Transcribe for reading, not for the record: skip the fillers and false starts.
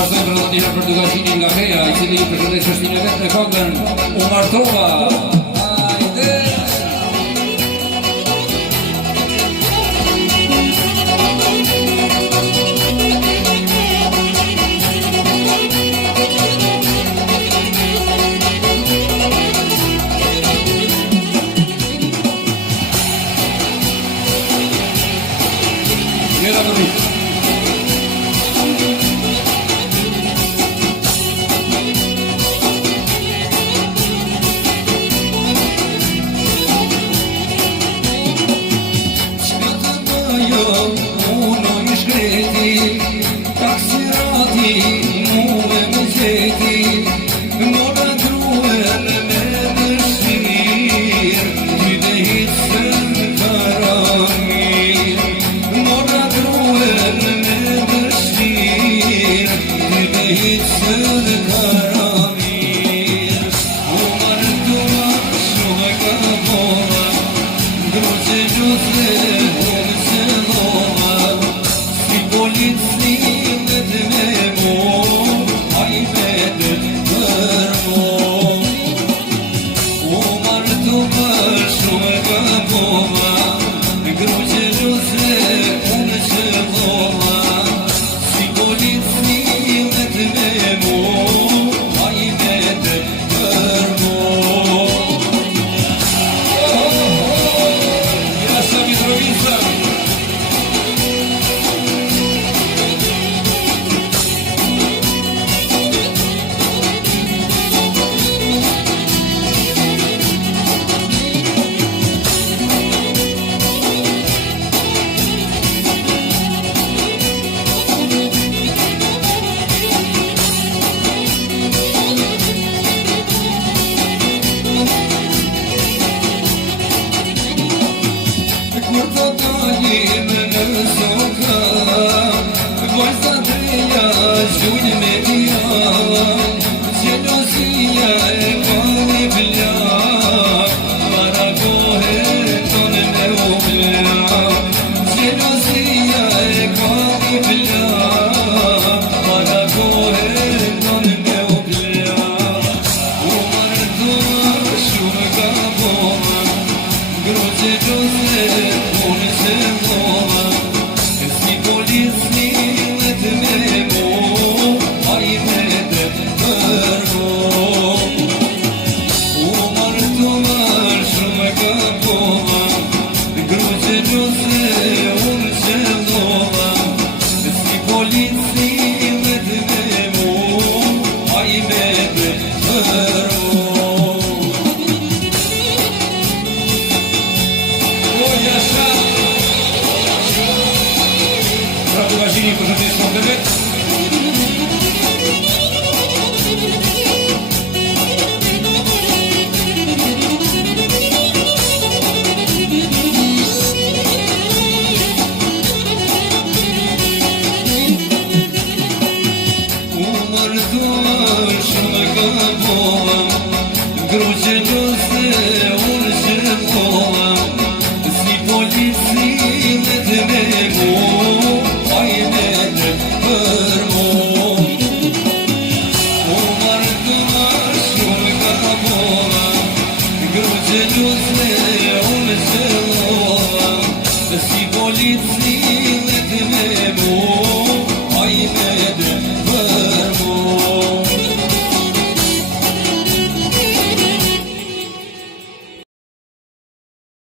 vazhdojmë për të tjera për të gashinin nga Heja, I cili përshëndet shështin e vetë në këngën U Martova. Hajde! Gjera të rritë. Uno I shkreti, taksirati, muve më gjeti, mora druen me dëshirë, ty dhe hitën karamir. Mora druen me dëshirë, ty dhe hitën karamir. U martua shumë ka bova, groqe gjose Policimet me mo, aj vetet për mo. U martu për shumë ka pova, groqe gjose unë që dhova. Si policimet me mo, aj vetet për mo. Jasha Mitrovica. Kur të dalim në soka, vajza treja gjujnë me tja, gjelozia e pari vla, para gohe tonë me ubla. Gjelozia e pari vla, para gohe tonë me ubla. U martua shumë ka bova, groqe gjose unë që dhova. Si policimet me mo, aj vetet për mo. U martua shumë ka bova, groqe gjose unë që dhova. Si policimet me mo, aj vetet për mo. Prawo Wazili, porządnie są wybyt. Umarduar shumë ka bova, groqe gjose